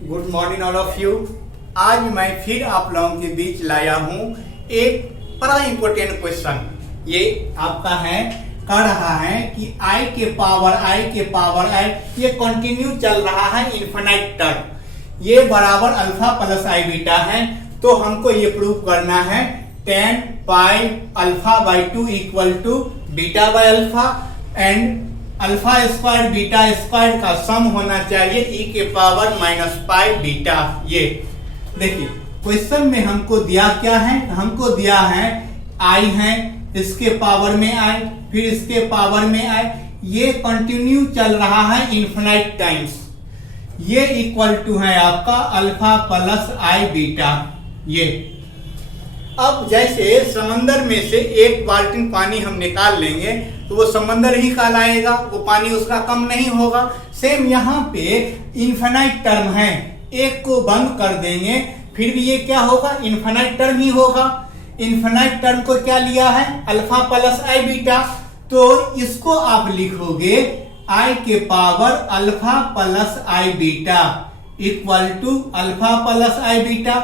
Good morning all of you. आज मैं फिर आप लोगों के बीच लाया हूँ एक बड़ा इंपॉर्टेंट क्वेश्चन। ये आपका है, कह रहा है कि i के पावर i ये कंटिन्यू चल रहा है इन्फिनाइट टर्म, ये बराबर अल्फा प्लस आई बीटा है। तो हमको ये प्रूव करना है tan pi alpha by 2 equal to beta by alpha and alpha square beta square का सम होना चाहिए e के पावर माइनस पाई बीटा। ये देखिए क्वेश्चन में हमको दिया क्या है, हमको दिया है i है, इसके पावर में i, फिर इसके पावर में i, ये कंटिन्यू चल रहा है इन्फिनाइट टाइम्स। ये इक्वल टू है आपका अल्फा प्लस आई बीटा। ये अब जैसे समंदर में से एक बाल्टी पानी हम निकाल लेंगे तो वो समंदर ही कहलाएगा, वो पानी उसका कम नहीं होगा। सेम यहाँ पे इन्फिनाइट टर्म है, एक को बंद कर देंगे फिर भी ये क्या होगा, इन्फिनाइट टर्म ही होगा। इन्फिनाइट टर्म को क्या लिया है, अल्फा प्लस आई बीटा। तो इसको आप लिखोगे आई के power alpha plus I beta equal to alpha plus I beta.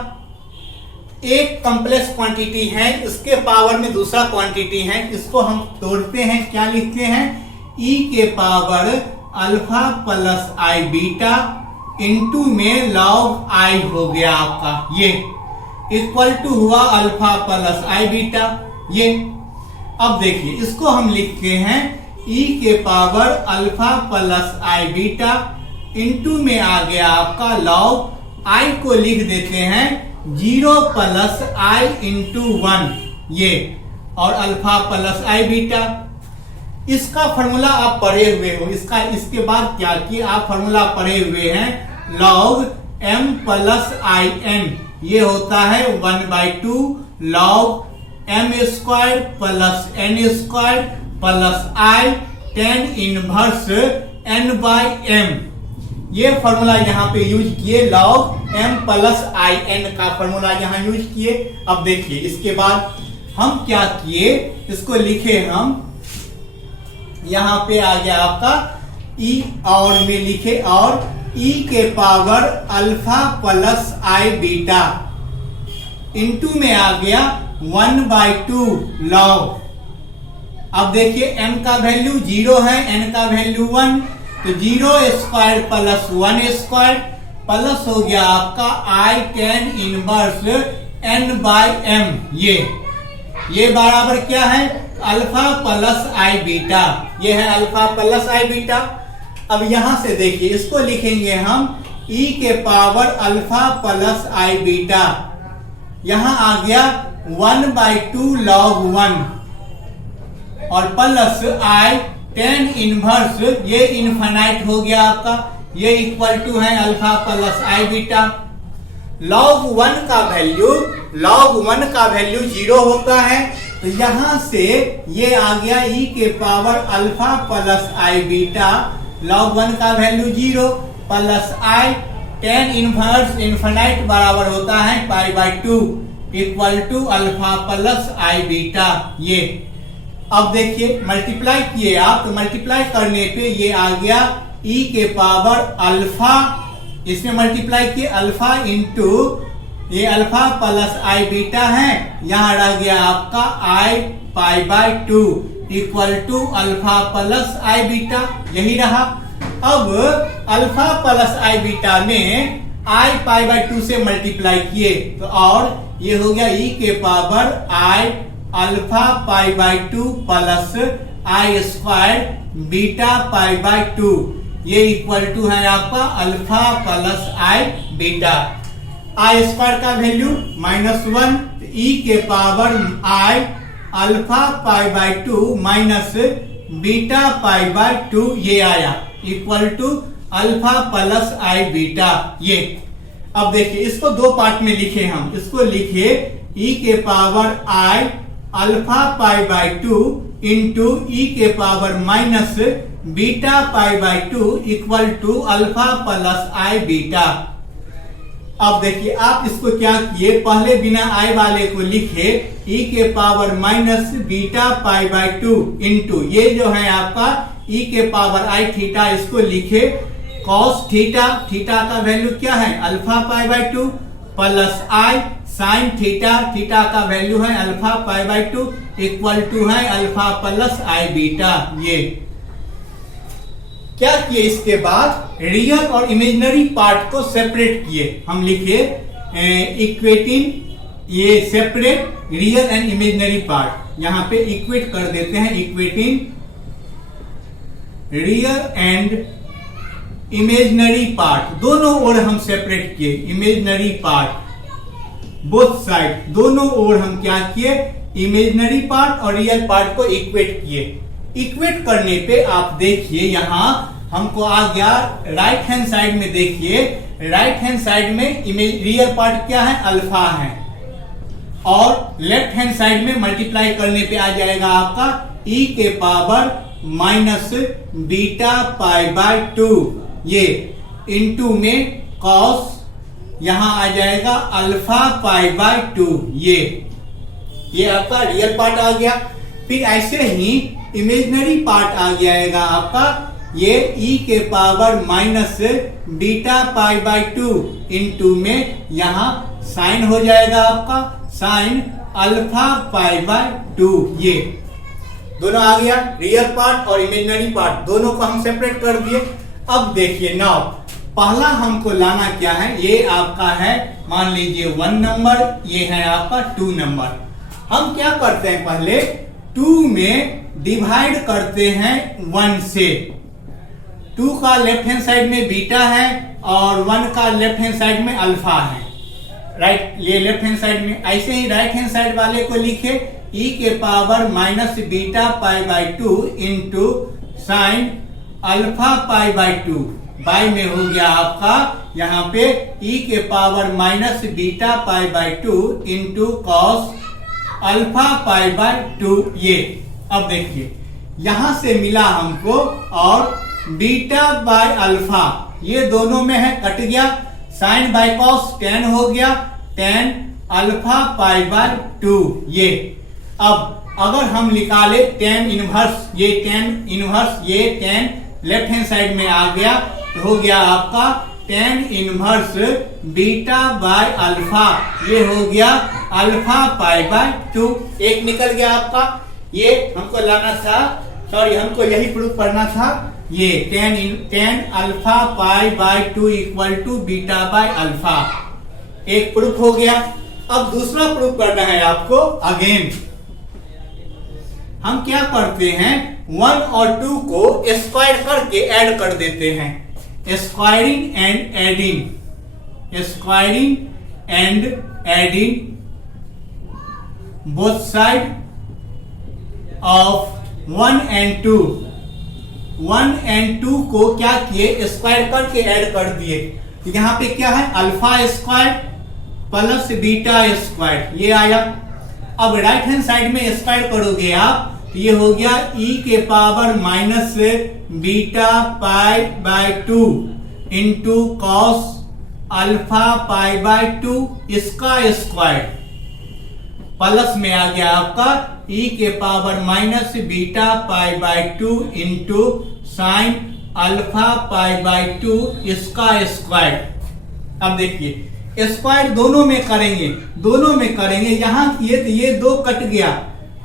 एक कॉम्प्लेक्स क्वांटिटी है, इसके पावर में दूसरा क्वांटिटी है, इसको हम तोड़ते हैं, क्या लिखते हैं, e के पावर अल्फा प्लस आई बीटा इंटू में लॉग आई हो गया आपका, ये इक्वल टू हुआ अल्फा प्लस आई बीटा। ये अब देखिए इसको हम लिखते हैं e के पावर अल्फा प्लस आई बीटा इंटू में आ गया आपका लॉग आई को लिख देते हैं 0 प्लस आई इंटू 1, ये और अल्फा प्लस आई बीटा। इसका फॉर्मूला आप पढ़े हुए हो, इसके बाद क्या किए आप, फॉर्मूला पढ़े हुए हैं लॉग m प्लस आई n, ये होता है 1/2 log m square plus n square plus i tan inverse n by m। ये फॉर्मूला यहाँ पे यूज किए, लॉग m प्लस आई n का फॉर्मूला यहाँ यूज किए। अब देखिए इसके बाद हम क्या किए, इसको लिखे हम, यहाँ पे आ गया आपका e और में लिखे और e के पावर अल्फा प्लस आई बीटा इंटू में आ गया 1/2 लॉग। अब देखिए m का वैल्यू 0 है, n का वैल्यू 1, तो 0 स्क्वायर प्लस 1 स्क्वायर प्लस हो गया आपका आई tan inverse n by m। ये बराबर क्या है, अल्फा प्लस आई बीटा, ये है अल्फा प्लस आई बीटा। अब यहां से देखिए इसको लिखेंगे हम e के पावर अल्फा प्लस आई बीटा, यहां आ गया 1/2 लॉग 1 और प्लस आई tan इनवर्स, ये इनफिनाइट हो गया आपका, ये इक्वल टू है अल्फा प्लस आई बीटा। लॉग 1 का वैल्यू 0 होता है, तो यहां से ये आ गया e के पावर अल्फा प्लस आई बीटा, लॉग 1 का value 0 plus I tan inverse infinite बराबर होता है pi by 2 equal to alpha plus I beta. ये अब देखिए मल्टीप्लाई किए आप, तो मल्टीप्लाई करने पे ये आ गया e के पावर अल्फा, इसमें मल्टीप्लाई किए अल्फा इंटू ये अल्फा प्लस आई बीटा है, यहां रह गया आपका i pi by 2 equal to alpha plus I beta, यही रहा। अब अल्फा प्लस आई बीटा में आई पाई बाई 2 से मल्टीप्लाई किए तो और ये हो गया e के power I alpha pi by 2 plus I square beta pi by 2, ये इक्वल टू है आपका alpha plus I beta. I square का वैल्यू -1, e के power I alpha pi by 2 minus beta pi by 2, ये आया equal to alpha plus I beta. ये अब देखिए इसको दो पार्ट में लिखे हम, इसको लिखे e के power I alpha pi by 2 into e के power minus beta pi by 2 equal to alpha plus I beta. अब देखिए आप इसको क्या किए, पहले बिना आई वाले को लिखे e के power minus beta pi by 2 into ये जो है आपका e के पावर आई थीटा, इसको लिखे कॉस थीटा, थीटा का वैल्यू क्या है alpha pi by 2 plus i sine theta, theta का वैल्यू है alpha pi by 2 equal to है अल्फा प्लस आई बीटा। ये क्या किए, इसके बाद रियल और इमेजिनरी पार्ट को सेपरेट किए। हम लिखे इक्वेटिंग ये separate real and imaginary part, यहां पे इक्वेट कर देते हैं, equating real and imaginary part, दोनों ओर हम सेपरेट किए। इमेजिनरी पार्ट बोथ साइड, दोनों ओर हम क्या किए, इमेजिनरी पार्ट और रियल पार्ट को इक्वेट किए। इक्वेट करने पे आप देखिए यहां हमको आ गया राइट हैंड साइड में, देखिए राइट हैंड साइड में रियल पार्ट क्या है अल्फा है, और लेफ्ट हैंड साइड में मल्टीप्लाई करने पे आ जाएगा आपका e के power minus beta pi by 2, ये इनटू में कॉस यहां आ जाएगा अल्फा पाई बाय 2, ये आपका रियल पार्ट आ गया। फिर ऐसे ही इमेजिनरी पार्ट आ जाएगा आपका ये e के power minus beta pi by 2 into में यहां साइन हो जाएगा आपका साइन अल्फा पाई बाय 2, ये दोनों आ गया रियल पार्ट और इमेजिनरी पार्ट, दोनों को हम सेपरेट कर दिए। अब देखिए नाउ पहला हमको लाना क्या है, ये आपका है मान लीजिए 1 नंबर, ये है आपका 2 नंबर। हम क्या करते हैं, पहले 2 में डिवाइड करते हैं 1 से। 2 का लेफ्ट हैंड साइड में बीटा है और 1 का लेफ्ट हैंड साइड में अल्फा है, राइट, ये लेफ्ट हैंड साइड में। ऐसे ही राइट हैंड साइड वाले को लिखे e के power minus beta pi by 2 into sine alpha pi by 2, by में हो गया आपका यहाँ पे e के power minus beta pi by 2 into cos alpha pi by 2, ये। अब देखिए यहां से मिला हमको, और बीटा बाय अल्फा ये दोनों में है, कट गया, साइन बाय कॉस tan हो गया, tan अल्फा पाई बाय 2, ये। अब अगर हम निकाले tan इनवर्स, ये tan इनवर्स, ये tan लेफ्ट हैंड साइड में आ गया, तो हो गया आपका tan inverse beta by alpha, ये हो गया अल्फा पाई बाय 2, एक निकल गया आपका। ये हमको लाना था, सॉरी हमको यही प्रूफ करना था, ये tan alpha pi by 2 equal to beta by alpha, एक प्रूफ हो गया। अब दूसरा प्रूफ करना है आपको। अगेन हम क्या करते हैं, 1 और 2 को स्क्वायर करके ऐड कर देते हैं, squaring and adding, squaring and adding both side of 1 and 2। 1 and 2 को क्या किए, स्क्वायर करके ऐड कर दिए। यहां पे क्या है, alpha square plus beta square, ये आया। अब राइट हैंड साइड में स्क्वायर करोगे आप, तो ये हो गया e के power minus beta pi by 2 into cos alpha pi by 2 इसका स्क्वायर, प्लस में आ गया आपका e के power minus beta pi by 2 into sine alpha pi by 2 इसका स्क्वायर। अब देखिए स्क्वायर दोनों में करेंगे, दोनों में करेंगे, यहां किए तो ये 2 कट गया,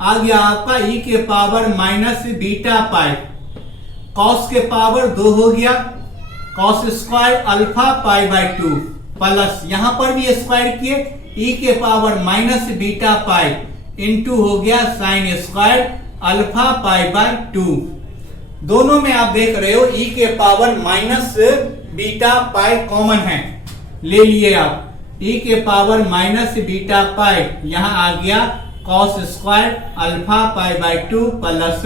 आ गया आपका e के पावर माइनस बीटा पाई, कॉस के पावर 2 हो गया, cos square alpha pi by 2 plus यहां पर भी स्क्वायर किए e के power minus beta pi into हो गया sine square alpha pi by 2। दोनों में आप देख रहे हो e के power minus beta pi common है, ले लिए आप e के पावर माइनस बीटा पाई, यहां आ गया cos square alpha pi by 2 plus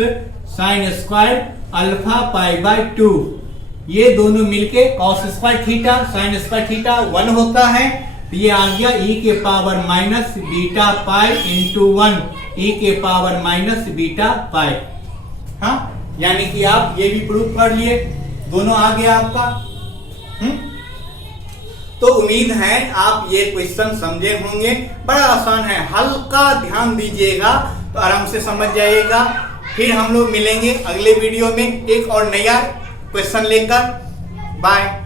sine square alpha pi by 2, ये दोनों मिलके cos square theta sine square theta 1 होता है, तो ये आ गया e के power minus beta pi into 1 e के पावर माइनस बीटा पाई। हाँ, यानी कि आप ये भी प्रूफ कर लिए, दोनों आ गया आपका। तो उम्मीद है आप ये क्वेश्चन समझे होंगे, बड़ा आसान है, हल्का ध्यान दीजिएगा तो आराम से समझ जाइएगा। फिर हम लोग मिलेंगे अगले वीडियो में एक और नया क्वेश्चन लेकर। बाय।